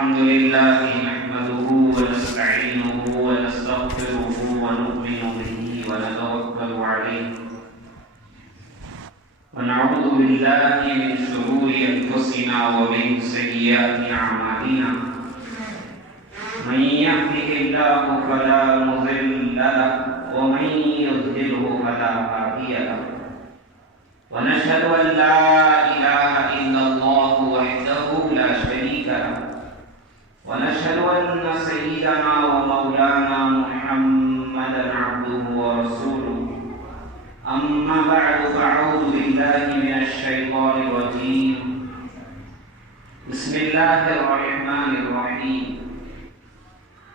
الحمد لله نحمده ونستعينه ونستغفره ونؤمن به ونتوكل عليه ونعوذ بالله من شرور أنفسنا ومن سيئات أعمالنا من يهده الله فلا مضل له ومن يضلله فلا هادي له ونشهد أن لا إله إلا الله وحده لا شريك له ونشهد أن سيدنا ومولانا محمدا عبده ورسوله أما بعد فأعوذ بالله من الشيطان الرجيم بسم الله الرحمن الرحيم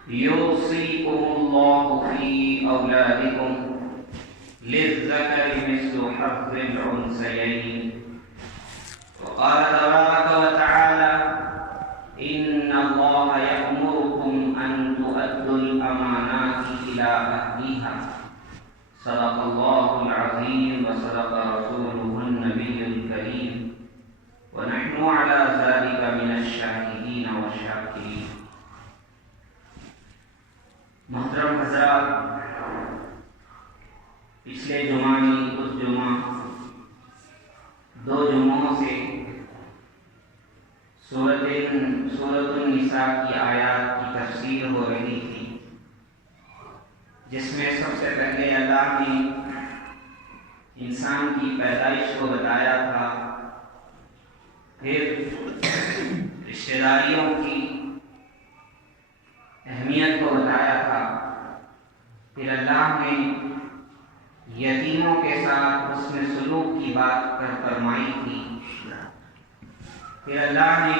يوصيكم الله في أولادكم للذكر مثل حظ الأنثيين وقال تبارك وتعالى إن الله يأمركم أن تؤدوا الأمانات إلى أهلها صدق الله العظيم وصدق رسوله النبي الكريم ونحن على ذلك من الشاهدين والشاكرين. محترم حضرات، پچھلے جمعہ کچھ جمعہ دو جمعوں سے سورۃ النساء کی آیات کی تفسیر ہو رہی تھی، جس میں سب سے پہلے اللہ نے انسان کی پیدائش کو بتایا تھا، پھر رشتہ داریوں کی اہمیت کو بتایا تھا، پھر اللہ نے یتیموں کے ساتھ حسن سلوک کی بات فرمائی تھی، پھر اللہ نے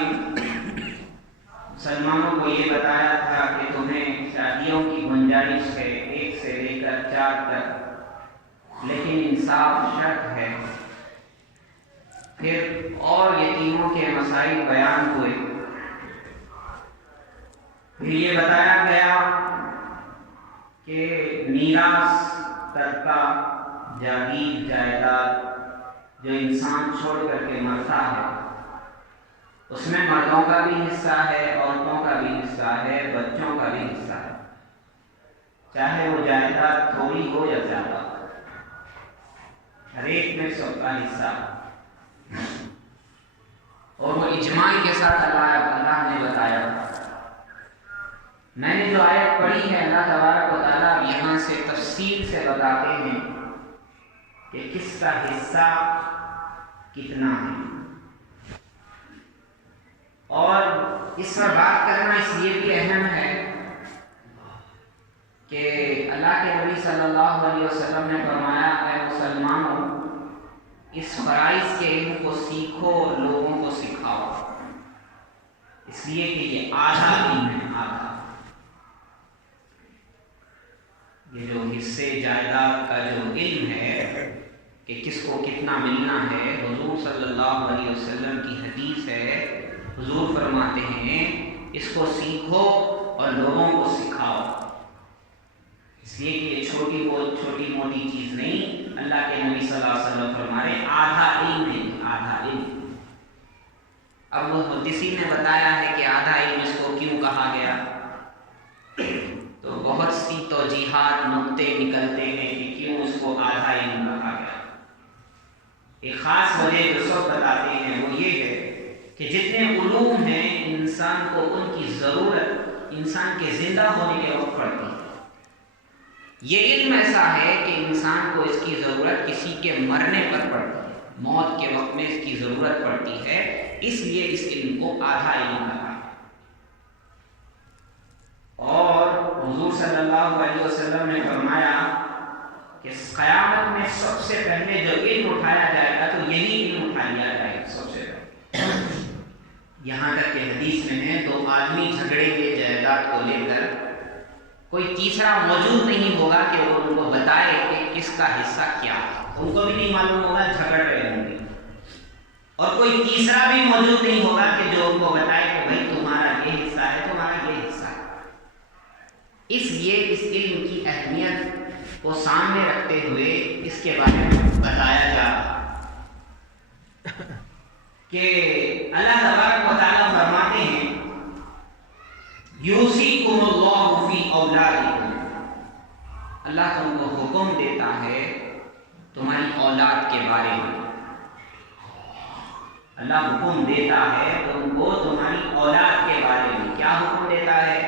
مسلمانوں کو یہ بتایا تھا کہ تمہیں شادیوں کی گنجائش ہے 1 سے لے کر 4 تک، لیکن انصاف شرط ہے. پھر اور یتیموں کے مسائل بیان ہوئے، پھر یہ بتایا گیا کہ میراث ترکہ جاگیر جائیداد جو انسان چھوڑ کر کے مرتا ہے، اس میں مردوں کا بھی حصہ ہے، عورتوں کا بھی حصہ ہے، بچوں کا بھی حصہ ہے، چاہے وہ جائیداد تھوڑی ہو یا زیادہ، ہر ایک میں سب کا حصہ. اور وہ اجماع کے ساتھ اللہ نے بتایا. میں نے جو آیت پڑھی ہے، اللہ تبارک و تعالیٰ یہاں سے تفصیل سے بتاتے ہیں کہ کس کا حصہ کتنا ہے، اور اس پر بات کرنا اس لیے بھی اہم ہے کہ اللہ کے نبی صلی اللہ علیہ وسلم نے فرمایا، اے مسلمانوں، اس فرائض کے علم کو سیکھو، لوگوں کو سکھاؤ، اس لیے کہ یہ آدھا علم ہے. آدھا یہ جو حصے جائیداد کا جو علم ہے کہ کس کو کتنا ملنا ہے، حضور صلی اللہ علیہ وسلم کی حدیث ہے، حضور فرماتے ہیں اس کو سیکھو اور لوگوں کو سکھاؤ، اس لیے کہ یہ چھوٹی موٹی چیز نہیں. اللہ کے نبی صلی اللہ علیہ وسلم فرمائے آدھا علم ہے، آدھا علم. اب محدثین نے بتایا ہے کہ آدھا علم اس کو کیوں کہا گیا، تو بہت سی توجیحات نقطے نکلتے ہیں کہ کیوں اس کو آدھا علم کہا گیا. ایک خاص وجہ جو سب بتاتے ہیں وہ یہ ہے کہ جتنے علوم ہیں انسان کو ان کی ضرورت انسان کے زندہ ہونے کے وقت پڑتی ہے. یہ علم ایسا ہے کہ انسان کو اس کی ضرورت کسی کے مرنے پر پڑتی ہے، موت کے وقت میں اس کی ضرورت پڑتی ہے، اس لیے اس علم کو آدھا علم کہا. اور حضور صلی اللہ علیہ وسلم نے فرمایا کہ قیامت میں سب سے پہلے جو علم اٹھایا جائے گا تو یہی علم اٹھا لیا جائے گا سب سے پہلے. یہاں تک کہ حدیث میں ہے 2 آدمی جھگڑیں گے جائیداد کو لے کر، کوئی تیسرا موجود نہیں ہوگا کہ وہ ان کو بتائے کہ کس کا حصہ کیا ہے، ان کو بھی نہیں معلوم ہوگا، جھگڑ رہے ہوں گے. اور کوئی تیسرا بھی موجود نہیں ہوگا کہ جو ان کو بتائے کہ بھائی تمہارا یہ حصہ ہے، تمہارا یہ حصہ ہے. اس لیے اس علم کی اہمیت کو سامنے رکھتے ہوئے اس کے بارے میں بتایا جا رہا کہ اللہ تبارک و تعالیٰ فرماتے ہیں اللہ حکم دیتا ہے تم کو تمہاری اولاد کے بارے میں. کیا حکم دیتا ہے؟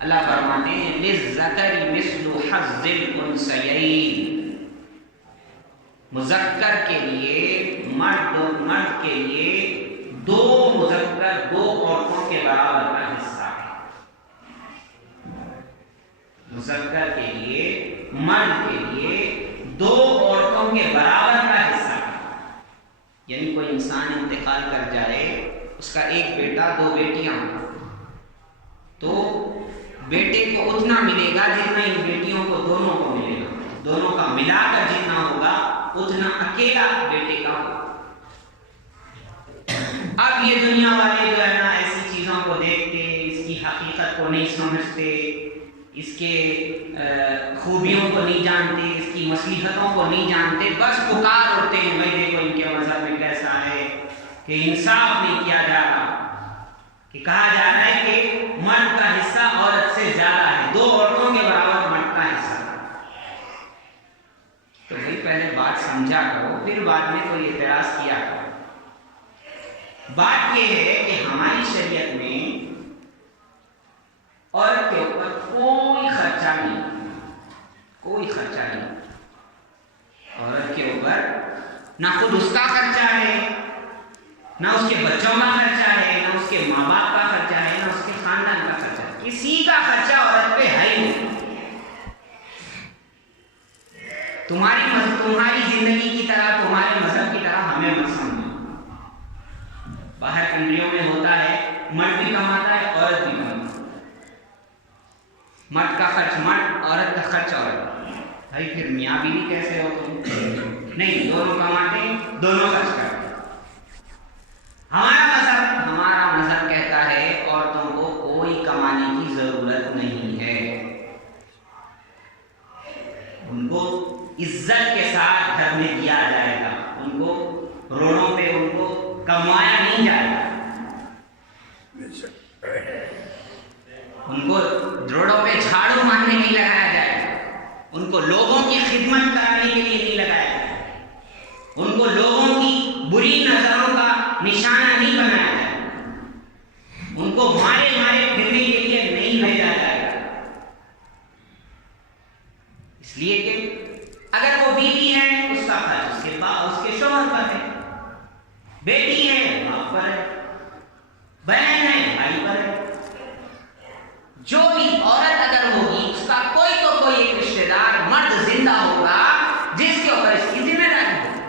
اللہ فرماتے ہیں للذکر مثل حظ الانثیین. مذکر کے لیے مرد کے لیے دو مذکر دو عورتوں کے برابر کا حصہ ہے. مذکر کے لیے مرد کے لیے دو عورتوں کے برابر کا حصہ ہے. یعنی کوئی انسان انتقال کر جائے، اس کا ایک بیٹا دو بیٹیاں ہوں، تو بیٹے کو اتنا ملے گا جتنا ان بیٹیوں کو دونوں کو ملے گا. دونوں کا ملا کر جتنا ہوگا اتنا اکیلا بیٹے کا ہوگا. اب یہ دنیا والے جو ہے نا ایسی چیزوں کو دیکھتے، اس کی حقیقت کو نہیں سمجھتے، اس کے خوبیوں کو نہیں جانتے، اس کی مصلحتوں کو نہیں جانتے، بس پکار اٹھتے ہیں بھائی دیکھو ان کے مذہب میں کیسا ہے کہ انصاف نہیں کیا جا رہا، کہ کہا جا رہا ہے کہ مرد کا حصہ عورت سے زیادہ ہے، دو عورتوں کے برابر مرد کا حصہ. تو بھائی پہلے بات سمجھا کرو، پھر بعد میں کوئی اعتراض کیا کرو. بات یہ ہے کہ ہماری شریعت میں عورت کے اوپر کوئی خرچہ نہیں، کوئی خرچہ نہیں. عورت کے اوپر نہ خود اس کا خرچہ ہے، نہ اس کے بچوں کا خرچہ ہے، نہ اس کے ماں باپ کا خرچہ ہے، نہ اس کے خاندان کا خرچہ ہے. کسی کا خرچہ عورت پہ ہے ہی نہیں. تمہاری زندگی کی طرح، تمہارے مذہب کی طرح ہمیں مت سمجھو. باہر کنٹریوں میں ہوتا ہے مرد بھی کماتا ہے عورت بھی کماتا ہے. مرد کا خرچ مرد، عورت کا خرچ عورت. بھائی پھر میاں بیوی کیسے ہو تم؟ نہیں، دونوں کماتے ہیں، دونوں خرچ کرتے ہیں. ہمارا مذہب کہتا ہے عورتوں کو کوئی کمانے کی ضرورت نہیں ہے. ان کو عزت کے ساتھ گھر میں دیا جائے گا، ان کو روڈوں پہ ان کو کموایا نہیں جائے گا، ان کو روڈوں پہ جھاڑو مارنے نہیں لگایا جائے گا، ان کو لوگوں کی خدمت کرانے کے لیے نہیں لگایا جائے گا، ان کو لوگوں کی بری نظروں کا نشانہ نہیں بنایا جائے گا، ان کو مارے پھرنے کے لیے نہیں بھیجا جائے گا. اس لیے کہ اگر وہ بیوی ہے اس کا خرچ اس کے شوہر پر ہے، بیٹی ہے باپ پر ہے، بہن ہے بھائی پر ہے. جو بھی عورت اگر ہوگی اس کا کوئی تو کوئی ایک رشتہ دار مرد زندہ ہوگا جس کے اوپر اس کی ذمہ داری ہوگی.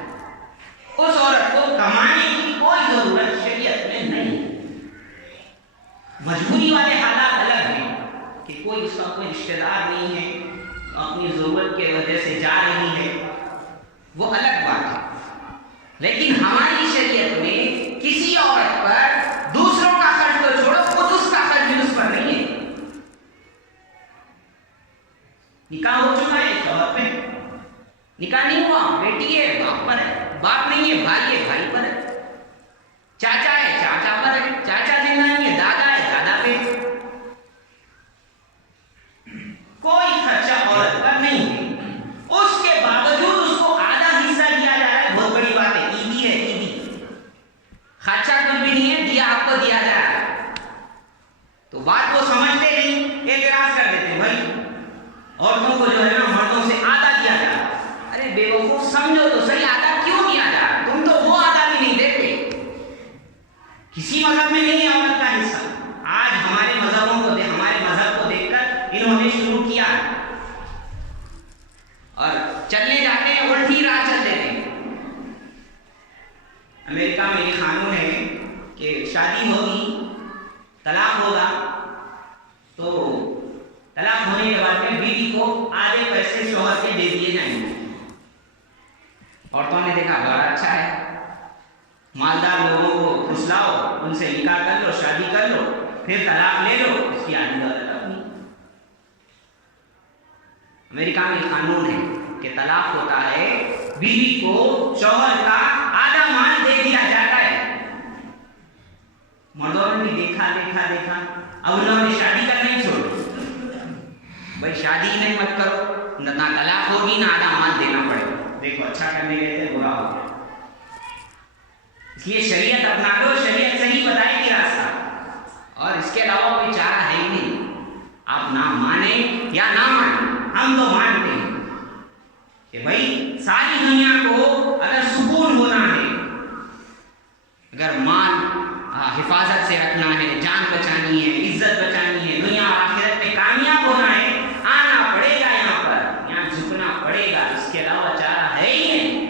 اس عورت کو کمانے کی کوئی ضرورت شریعت میں نہیں. مجبوری والے حالات الگ ہیں کہ کوئی اس کا کوئی رشتہ دار نہیں ہے، اپنی ضرورت کی وجہ سے جا رہی ہے، وہ الگ بات ہے. لیکن ہماری شریعت میں کسی عورت پر دوسروں کا خرچ تو چھوڑو، خود اس کا خرچ بھی اس پر نہیں ہے. نکاح ہو چکا ہے شوہر پہ، نکاح نہیں ہوا بیٹی ہے باپ پر ہے، باپ نہیں ہے بھائی پر ہے، چاچا ہے چاچا پر ہے، چاچا زندہ نہیں ہے دادا ہے دادا پہ. کوئی خرچہ عورت پر نہیں ہے. اس کے باوجود اس کو آدھا حصہ دیا جا رہا ہے. بہت بڑی بات ہے. عیدی ہے، عیدی خرچہ کچھ بھی نہیں ہے، دیا آپ کو دیا جا رہا ہے. تو بات کو سمجھتے نہیں، اعتراض کر دیتے ہیں بھائی عورتوں کو جو ہے نا مردوں سے آدھا دیا جا رہا ہے. ارے بے وقوف سمجھو تو صحیح، آدھا کیوں دیا جا رہا ہے؟ تم تو وہ آدھا بھی نہیں دیتے. کسی مذہب میں نہیں ہے عورت کا حصہ. آج ہمارے مذہب کو دیکھ کر انہوں نے شروع کیا اور چلنے جاتے ہیں الٹی راہ چل دیتے ہیں. امریکہ میں یہ قانون ہے کہ شادی ہوگی، طلاق ہوگا، تو طلاق ہونے کے بعد میں بیوی کو آدھے پیسے شوہر کے دے دیے جائیں گے. عورتوں نے دیکھا بڑا اچھا ہے، مالدار لوگوں کو پھسلاؤ، ان سے نکاح کر لو، شادی کر لو، پھر طلاق لے لو، اس کی آدھی دولت اپنی. امریکہ میں یہ قانون ہے کہ طلاق ہوتا ہے بیوی کو شوہر کا آدھا مال دے دیا جاتا ہے. مردوں نے بھی دیکھا اب انہوں نے شادی کرنا ہی چھوڑ. بھائی شادی نہیں مت کرو، نہ طلاق ہوگی نہ آدھا مال دینا پڑے گا. دیکھو اچھا کرنے گئے تھے برا ہو گیا. اس لیے شریعت اپنا لو، شریعت صحیح بتائے گی راستہ، اور اس کے علاوہ کوئی چارہ ہے ہی نہیں۔ آپ نہ مانیں یا نہ مانیں، ہم تو مانتے ہیں کہ بھائی ساری دنیا کو اگر سکون ہونا ہے، اگر مال حفاظت سے رکھنا ہے، جان بچانی ہے، عزت بچانی ہے، دنیا اور آخرت میں کامیاب ہونا ہے، آنا پڑے گا یہاں پر، یہاں جھکنا پڑے گا، اس کے علاوہ چارہ ہے ہی نہیں۔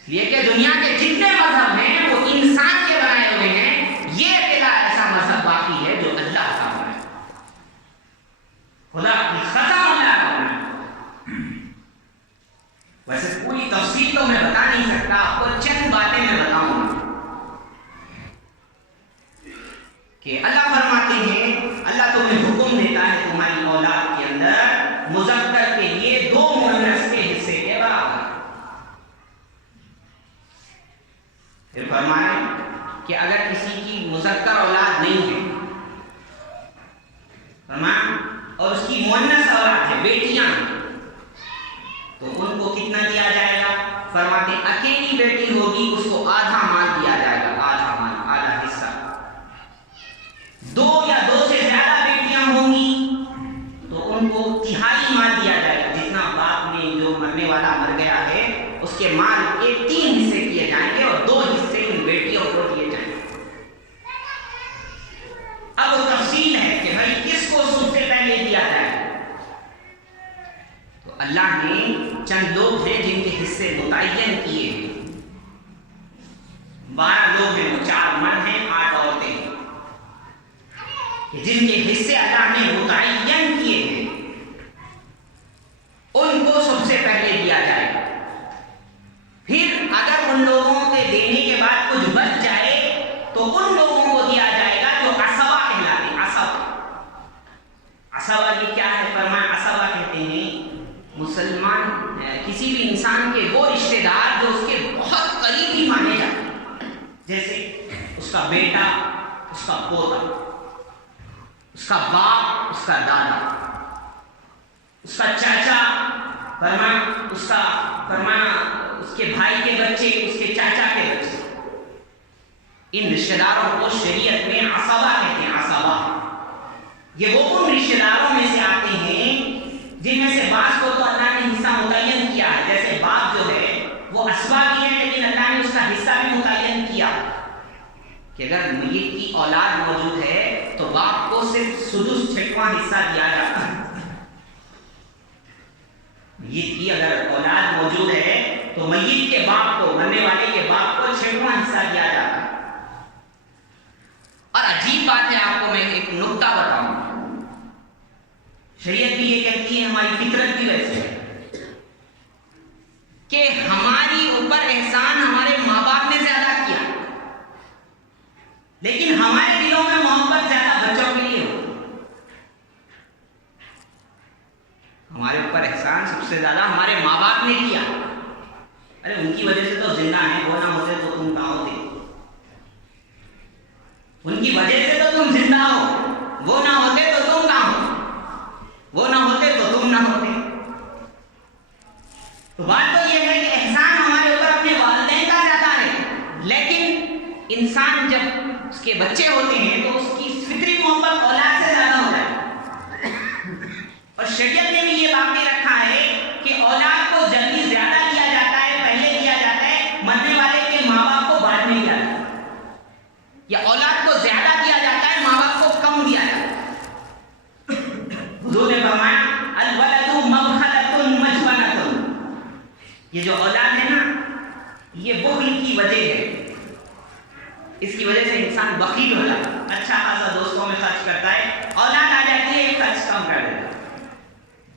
اس لیے کہ دنیا کے جتنے مذہب ہیں وہ انسان کے بنائے ہوئے ہیں، یہ اکیلا ایسا مذہب باقی ہے جو اللہ کا بنا ہے، خدا کی قسم اللہ کا بنا ہے۔ ویسے پوری تفصیل تو میں بتا نہیں سکتا، آپ کو چند باتیں میں بتاؤں گا کہ اللہ فرماتے ہیں، اللہ تمہیں حکم دیتا ہے تمہاری اولاد کے اندر مذکر کے لیے 2 مؤنث کے حصے کے برابر۔ پھر فرمائے کہ اگر کسی کی مذکر اولاد نہیں ہے، فرمایا، اور اس کی مؤنث اولاد ہے، بیٹیاں، تو ان کو کتنا دیا جائے گا؟ فرماتے اکیلی بیٹی ہوگی اس کو آدھا مال دیا جائے گا، آدھا مال، آدھا حصہ۔ 2 یا 2 سے زیادہ بیٹیاں ہوں گی تو ان کو تہائی مال دیا جائے گا، جتنا باپ نے جو مرنے والا مر گیا ہے اس کے مال کے 3 حصے کیے جائیں گے اور 2 حصے ان بیٹیوں کو دیے جائیں گے۔ اب تفصیل ہے کہ بھائی کس کو سب سے پہلے دیا جائے، تو اللہ نے چند لوگ ہیں جن کے حصے متعین کیے ہیں، 12 لوگ ہیں، وہ 4 مرد ہیں 8 عورتیں ہیں، جن کے حصے اللہ نے متعین کیے ہیں ان کو سب سے پہلے دیا جائے گا۔ پھر اگر ان لوگوں کے دینے کے بعد کچھ بچ جائے تو ان لوگوں کو دیا جائے گا جو عصبہ کہلاتے ہیں۔ عصبہ یہ کیا ہے؟ فرمایا عصبہ کہتے ہیں مسلمان کسی بھی انسان کے وہ رشتہ دار جو اس کے بہت قریبی مانے جاتے ہیں، جیسے اس کا بیٹا، اس کا پوتا، اس کا باپ، اس کا دادا، اس کا چاچا، فرمایا اس کے بھائی کے بچے، اس کے چاچا کے بچے، ان رشتہ داروں کو شریعت میں عصبہ کہتے ہیں۔ عصبہ یہ وہ ان رشتہ داروں میں سے آتے ہیں جن میں سے بعض کو تو اللہ نے حصہ متعین کیا ہے، جیسے باپ جو ہے وہ اسبا بھی ہے لیکن اللہ نے اس کا حصہ بھی متعین کیا کہ اگر میت کی اولاد موجود ہے تو باپ کو صرف سدس 6واں حصہ دیا جاتا ہے۔ میت کی اگر اولاد موجود ہے تو میت کے باپ کو، مرنے والے کے باپ کو 6واں حصہ دیا جاتا ہے۔ اور عجیب بات ہے، آپ کو میں ایک نکتہ بتاؤں، شریعت بھی یہ کہتی ہے، ہماری فطرت بھی ویسے ہے کہ ہماری اوپر احسان ہمارے ماں باپ نے زیادہ کیا، لیکن ہمارے دلوں میں محبت زیادہ بچوں کے لیے ہو۔ ہمارے اوپر احسان سب سے زیادہ ہمارے ماں باپ نے کیا، ارے ان کی وجہ سے تو زندہ ہیں، وہ نہ ہوتے تو تم کہاں ہوتے، ان کی وجہ سے تو تم زندہ ہو، وہ نہ ہوتے تو تم کہاں ہو، وہ نہ ہوتے تو تم نہ ہوتے۔ تو بات تو یہ ہے کہ احسان ہمارے اوپر اپنے والدین کا زیادہ ہے، لیکن انسان جب اس کے بچے ہوتے ہیں تو اس کی فطری محبت اولاد سے زیادہ ہوتا ہے، اور شریعت نے بھی یہ باقی رکھا ہے کہ اولاد کو جلدی زیادہ دیا جاتا ہے، پہلے دیا جاتا ہے، مرنے والے کے ماں باپ کو بعد میں دیا جاتا ہے، یا اولاد کو زیادہ دیا جاتا ہے، ماں باپ کو کم دیا جاتا ہے۔ حضور نے فرمایا الولد مبخلۃ مجبنۃ، یہ جو اولاد ہے نا یہ بخل کی وجہ ہے، اس کی وجہ سے انسان بخیل ہو جاتا ہے، اچھا خاصا دوستوں میں خرچ کرتا ہے، اولاد آ جاتی ہے خرچ کم کر دیتا ہے،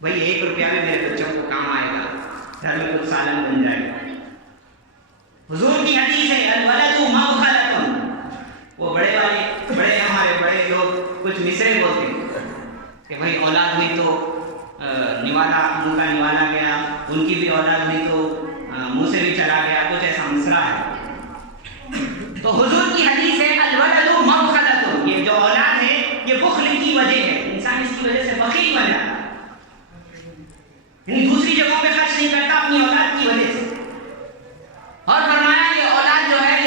بھائی 1 روپیہ بھی میرے بچوں کو کام آئے گا، گھر میں کچھ سالن بن جائے گا۔ حضور کی حدیث ہے الولد مبخلۃ، وہ بڑے ہمارے بڑے لوگ کچھ مصرے بولتے ہیں کہ بھائی اولاد ہوئی تو نوالا، ان کا نوالا گیا، ان کی بھی اولاد ہوئی تو منہ سے بھی چلا گیا، کچھ ایسا مصرع ہے۔ تو حضور کی حدیث ہے الولد مبخلۃ، یہ جو اولاد ہے یہ بخل کی وجہ ہے، انسان اس کی وجہ سے بخیل بن جاتا ہے، یعنی دوسری جگہوں پہ خرچ نہیں کرتا اپنی اولاد کی وجہ سے۔ اور فرمایا یہ اولاد جو ہے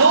2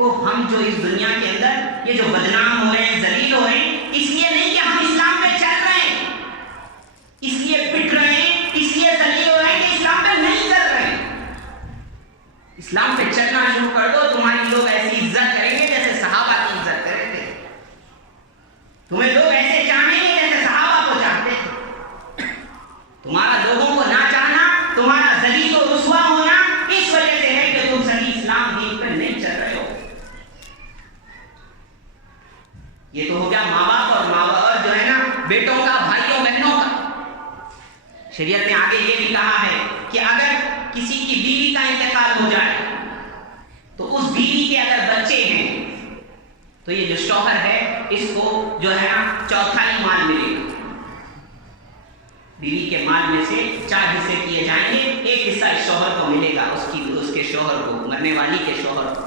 دیکھو ہم جو اس دنیا کے اندر یہ جو بدنام ہو رہے ہیں، ذلیل ہو رہے ہیں، اس لیے نہیں کہ ہم اسلام پہ چل رہے ہیں، اس لیے پٹ رہے ہیں، اس لیے ذلیل ہو رہے ہیں کہ اسلام پہ نہیں چل رہے ہیں۔ اسلام پہ چلنا شروع کر دو، تمہاری لوگ ایسی عزت کریں گے جیسے صحابہ کی عزت کریں گے، تمہیں لوگ ایسے چاہیں گے جیسے صحابہ کو چاہتے تھے۔ تمہارا لوگوں کو نہ چاہنا، تمہارا ذلیل و رسوا ہونا اس وجہ سے ہے کہ تم صحیح اسلام دین پہ نہیں چل رہے ہو۔ یہ تو ہو گیا ماں باپ اور جو ہے نا بیٹوں کا، بھائیوں بہنوں کا۔ شریعت نے آگے یہ بھی کہا ہے کہ اگر کسی کی بیوی کا انتقال ہو جائے تو اس بیوی کے اگر بچے ہیں تو یہ جو شوہر ہے اس کو جو ہے نا چوتھائی مال ملے گا۔ بیوی کے مال میں سے 4 حصے کیے جائیں گے، 1 حصہ اس شوہر کو ملے گا، اس کے شوہر کو، مرنے والی کے شوہر کو۔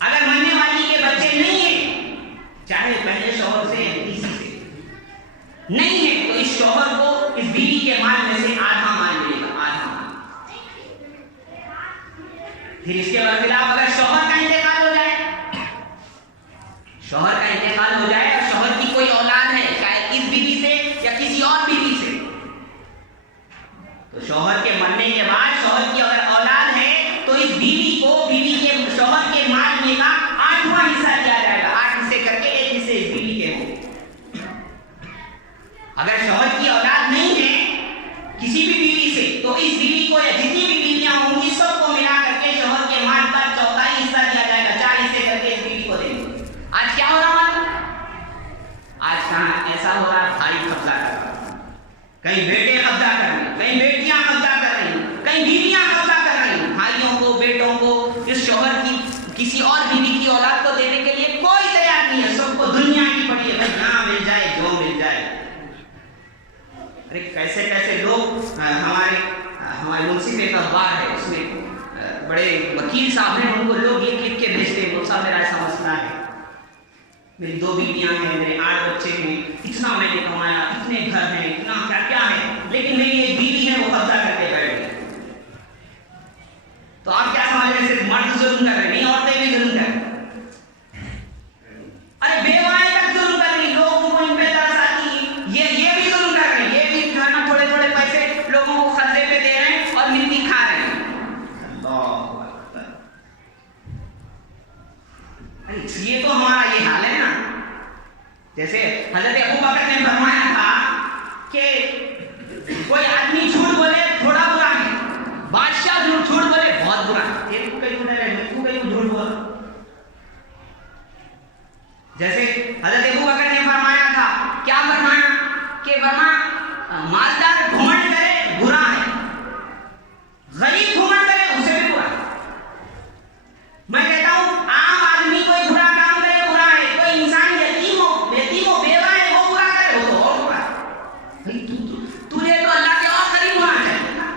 اگر مرنے والی کے بچے نہیں ہیں، چاہے پہلے شوہر سے یا تیسری سے نہیں ہے، تو اس شوہر کو اس بیوی کے مال میں سے آدھا مال ملے گا، آدھا مال۔ پھر اس کے برخلاف اگر شوہر کا انتقال ہو جائے، شوہر کا انتقال ہو جائے اور شوہر کی کوئی اولاد ہے، شاید اس بیوی سے یا کسی اور بیوی سے، تو شوہر کے مرنے کے بعد شوہر کی اگر اولاد ہے تو اس بیوی کو بیوی کے شوہر کے مال میں کا 8واں حصہ دیا جائے گا، 8 حصے کر کے 1 حصے اس بیوی کے ہوں۔ اگر شوہر کی اولاد نہیں ہے کسی بھی بیوی سے تو اس بیوی کو یا جتنی بھی بیویاں ہوں گی سب کو ملا کر کے شوہر کے مال کا 4تھائی حصہ دیا جائے گا، 4 حصے کر کے اس بیوی کو دیں گے۔ آج کیا ہو رہا ہے؟ آج کہاں ایسا ہو رہا ہے، بھائی قبضہ کر رہا ہے، کہیں بیٹے قبضہ کر رہے ہیں، کہیں بیٹیاں قبضہ کر رہی ہیں، کہیں بیویاں قبضہ کر رہی ہیں، بھائیوں کو، بیٹوں کو اس شوہر کی کسی اور بیوی کی اولاد کو دینے کے لیے کوئی تیار نہیں ہے، سب کو دنیا کی پڑی ہے، بھائی جہاں مل جائے جو مل جائے۔ ارے کیسے کیسے لوگ، ہمارے منصف ایک اخبار ہے، اس میں بڑے وکیل صاحب ہیں، ان کو لوگ یہ لکھ کے بھیجتے ہیں، صاحب میرا ایسا مسئلہ ہے، میری 2 بیٹیاں ہیں، میرے 8 بچے ہیں، اتنا میں نے کمایا، اتنے گھر ہیں، اتنا کیا کیا ہے، لیکن میری ایک بیوی ہے وہ قبضہ کر کے بیٹھ گئی۔ تو آپ کیا سمجھ رہے ہیں صرف مرد ظلم کر رہے ہیں؟ نہیں، عورتیں بھی ظلم کر رہی ہیں۔ ارے بیوائیں تک ظلم کر رہی، لوگوں کو ان پہ ترس آتی، یہ بھی ظلم کر رہے ہیں، یہ بھی جو ہے نا تھوڑے تھوڑے پیسے لوگوں کو خرچے پہ دے رہے ہیں اور مٹی کھا رہے ہیں۔ یہ تو ہمارا یہ حال ہے نا، جیسے حضرت ابوبکر نے فرمایا تھا کہ کوئی آدمی جھوٹ بولے تھوڑا برا ہے، بادشاہ جھوٹ بولے بہت برا ہے۔ ایک کو کہیں جھوٹ بول، جیسے حضرت ابوبکر نے فرمایا تھا، کیا فرمایا کہ مالدار گھمنڈ کرے برا ہے، غریب گھمنڈ کرے اسے بھی برا ہے۔ میں کہتا ہوں عام آدمی کوئی برا کام کرے برا ہے، کوئی انسان یتیم ہو بیوہ ہے وہ برا کرے وہ تو اور برا ہے۔ تجھے تو اللہ کے اور قریب ہونا چاہیے نا۔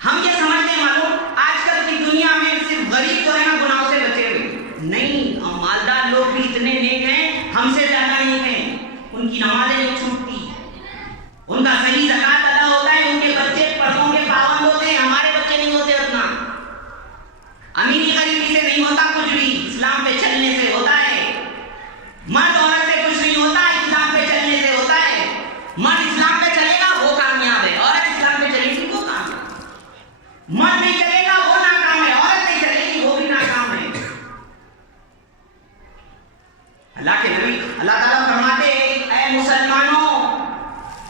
ہم یہ سمجھتے ہیں معلوم آج کل کی دنیا میں صرف غریب جو ہے نا گناہوں سے بچے ہوئے، نہیں، مالدار لوگ بھی اتنے نیک ہیں، ہم سے زیادہ نیک ہیں، ان کی نمازیں نہیں چھوٹتی، ان کا صحیح زکوٰۃ ادا ہوتا ہے، ان کے بچے پردوں کے پابند ہوتے ہیں، ہمارے بچے نہیں ہوتے اتنا۔ امیری غریبی سے نہیں ہوتا کچھ بھی، اسلام پہ چلنے سے ہوتا ہے۔ مرد عورت سے کچھ نہیں ہوتا، اسلام پہ چلنے سے ہوتا ہے۔ مرد اسلام پہ چلے گا وہ کامیاب ہے، عورت اسلام پہ چلے گی وہ کامیاب۔ مرد نہیں چلے گا وہ ناکام ہے، عورت نہیں چلے گی وہ بھی ناکام ہے۔ اللہ کے نبی اللہ تعالیٰ فرماتے ہیں، اے مسلمانوں،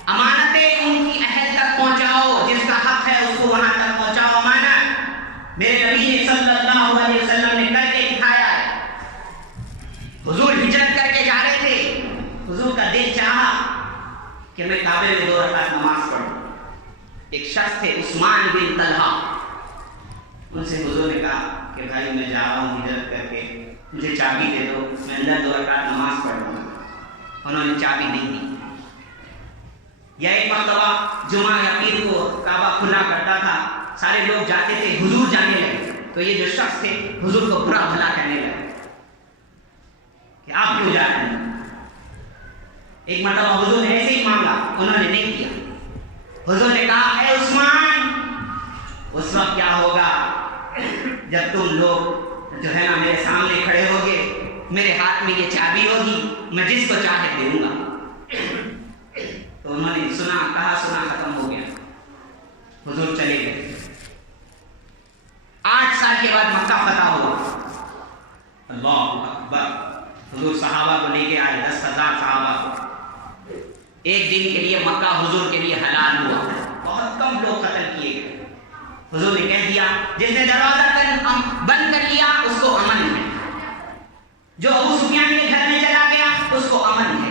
امانتیں ان کی اہل تک پہنچاؤ، جس کا حق ہے اس کو وہاں تک پہنچاؤ امانت۔ میرے نبی نے صلی اللہ علیہ وسلم نے کر کے دکھایا ہے۔ حضور ہجرت کر کے جا رہے تھے، حضور کا دل چاہا کہ میں کعبے میں 2 رکعت نماز پڑھوں۔ ایک شخص تھے عثمان بن طلحہ، ان سے حضور نے کہا کہ بھائی میں جا رہا ہوں ہجرت کر کے، مجھے چابی دے دو، میں اندر 2 رکعت نماز پڑھ لوں گا۔ انہوں نے چابی نہیں دی۔ یا ایک مرتبہ جمعہ یا پیر کو کعبہ کھلا کرتا تھا، سارے لوگ جاتے تھے، حضور جانے لگے تو یہ جو شخص تھے حضور کو برا بھلا کہنے لگے کہ آپ کیوں جا رہے ہیں۔ ایک مرتبہ حضور نے ایسے ہی مانگا، انہوں نے نہیں کیا۔ حضور نے کہا، اے عثمان، اس وقت کیا ہوگا جب تم لوگ جو ہے نا میرے سامنے کھڑے ہوگے، میرے ہاتھ میں یہ چابی ہوگی، میں جس کو چاہے دوں گا۔ تو انہوں نے سنا، کہا سنا، ختم ہو گیا، حضور چلے گئے۔ 8 سال کے بعد مکہ فتح ہوا۔ اللہ اکبر، حضور صحابہ کو لے کے آئے، 10,000 صحابہ۔ ایک دن کے لیے مکہ حضور کے لیے حلال ہوا، بہت کم لوگ قتل کیے گئے۔ حضور نے کہہ دیا جس نے دروازہ بند کر لیا اس کو امن ہے، جو ابو سفیان کے گھر میں چلا گیا اس کو امن ہے،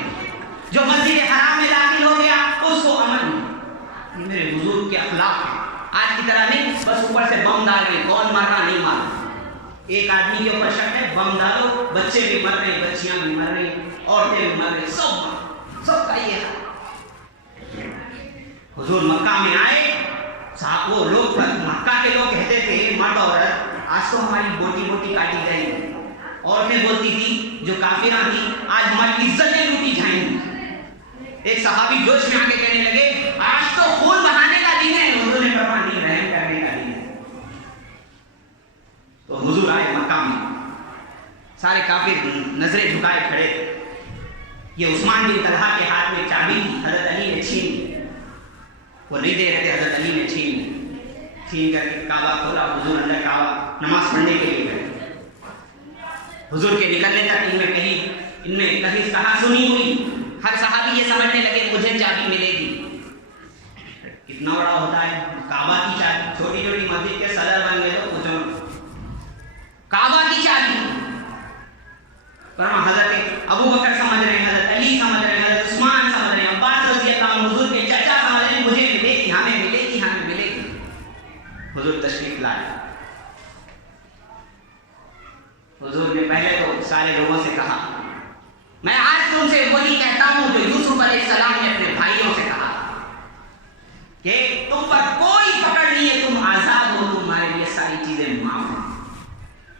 جو مسجد حرام میں داخل ہو گیا اس کو امن ہے۔ یہ میرے حضور کے اخلاق ہیں، آج کی طرح نہیں بس اوپر سے بم ڈال رہے، کون مر رہا نہیں مر رہا، ایک آدمی کے اوپر شک ہے بم ڈالو، بچے بھی مر رہے، بچیاں بھی مر رہی، عورتیں بھی مر رہی، سب کا یہ ہے۔ حضور مکہ میں آئے، صاحب وہ لوگ مکہ کے لوگ کہتے تھے مرد عورت آج تو ہماری بوٹی بوٹی کاٹی جائے گی، عورتیں بولتی تھی جو کافرہ تھی آج ہماری عزتیں لوٹی جائیں گی۔ ایک صحابی جوش میں آ کے کہنے لگے آج تو خون بہانے کا دن ہے، حضور نے فرمایا نہیں، رحم کرنے کا دن ہے۔ تو حضور آئے مکہ میں، سارے کافر نظریں جھکائے کھڑے تھے۔ یہ عثمان بن طلحہ کے ہاتھ میں چابی تھی، حضرت علی نے چھین لی، وہ نہیں دے رہے تھے، حضرت علی نے چھین کر کے کعبہ کھولا، حضور اندر کعبہ نماز پڑھنے کے لیے گئے۔ حضور کے نکلنے تک ان میں کہیں کہا سنی ہوئی، ہر صحابی یہ سمجھنے لگے مجھے چابی ملے گی۔ کتنا بڑا ہوتا ہے کعبہ کی چابی، چھوٹی چھوٹی مسجد کے صدر بن گئے تو کچھ کعبہ کی چابی۔ حضرت ابو بکر سمجھ رہے ہیں، حضرت علی سمجھ رہے ہیں، حضرت عثمان سمجھ رہے ہیں، عباس رضی اللہ عنہ حضور کے چچا سمجھ رہے ہیں مجھے ملے گی، ہمیں ملے گی، ہمیں ملے گی۔ حضور تشریف لائے۔ حضور نے پہلے تو سارے لوگوں سے کہا میں آج تم سے وہی کہتا ہوں جو یوسف علیہ السلام نے اپنے بھائیوں سے کہا کہ تم پر کوئی پکڑ نہیں ہے، تم آزاد ہو، تمہارے لیے ساری چیزیں معاف ہیں۔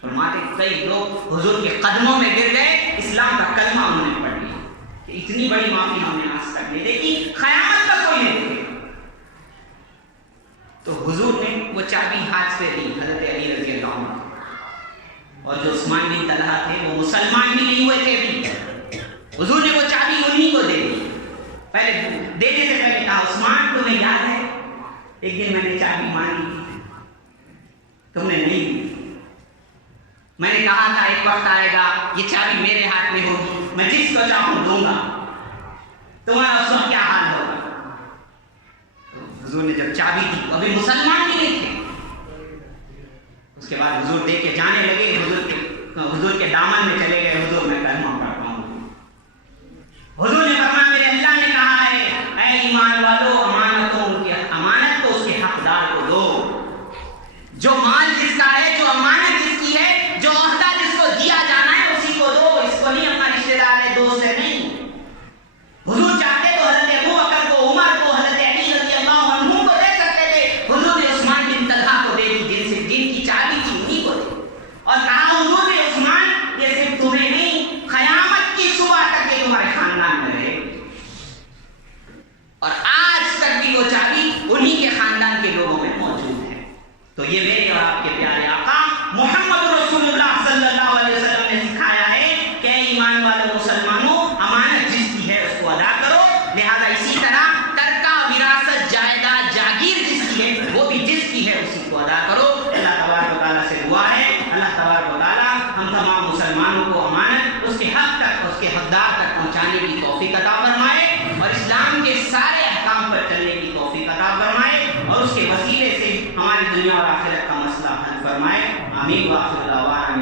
فرماتے کئی لوگ حضور کے قدموں میں گر گئے، اسلام کا کلمہ انہوں نے پڑھ لیا کہ اتنی بڑی معافی ہم نے آج تک نہیں دیکھی، قیامت تک کوئی نہیں دیکھے۔ تو حضور نے وہ چابی ہاتھ سے دی حضرت علی رضی اللہ عنہ، اور جو عثمان بن طلحہ تھے وہ مسلمان بھی نہیں ہوئے تھے بھی، حضور نے وہ چابی انہی کو دے دی۔ پہلے دینے سے پہلے کہا عثمان تمہیں یاد ہے ایک دن میں نے چابی مانگی تھی، تم نے نہیں دی، میں نے کہا تھا ایک وقت آئے گا یہ چابی میرے ہاتھ میں ہوگی، میں جس کو چاہوں دوں گا، تمہارا اس وقت کیا حال ہوگا؟ حضور نے جب چابی دی، ابھی مسلمان بھی نہیں تھے، اس کے بعد حضور دے کے جانے لگے، حضور کے دامن میں چلے گئے، حضور میں کلمہ پڑھتا ہوں۔ حضور نے فرمایا میرے اللہ نے کہا ہے اے ایمان والو امانت کو اس کے حقدار کو دو، جو مال جس کا ہے، جو امانت جس کی ہے، جو عہدہ جس کو دیا جانا ہے اسی کو دو، اس کو نہیں اپنا رشتہ دار ہے، دوست ہے، نہیں۔ حضور چاہتے تو حضرت ابو بکر کو، عمر کو، حضرت علی رضی اللہ عنہ کو دے سکتے تھے، حضور نے عثمان بن طلحہ کو دے دی، جن کی چابی تھی انہی کو دے، اور کہا حضور نے عثمان یہ صرف تمہیں نہیں، قیامت کی صبح تک یہ تمہارے خاندان میں رہے گی، اور آج تک بھی وہ چابی انہی کے خاندان کے لوگوں میں موجود ہے۔ تو یہ میرے اور آپ کے پیارے آقا محمد رسول اللہ صلی اللہ علیہ وسلم نے سکھایا ہے کہ ایمان والے مسلمانوں امانت جس کی ہے اس کو ادا کرو، لہذا اسی طرح ترکہ وراثت جائیداد جاگیر جس کی ہے وہ بھی جس کی ہے اسی کو ادا کرو۔ اللہ تبارک و تعالیٰ سے دعا ہے اللہ تبارک و تعالیٰ ہم تمام مسلمانوں کو امانت اس کے حق تک، اس کے حقدار تک پہنچانے کی توفیق عطا فرمائے، اور اسلام کے سارے احکام پر چلنے کی توفیق عطا فرمائے، اور اس کے وسیلے سے ہماری دنیا اور آخرت کا مسئلہ حل فرمائے۔ آمین۔ وآخر دعوانا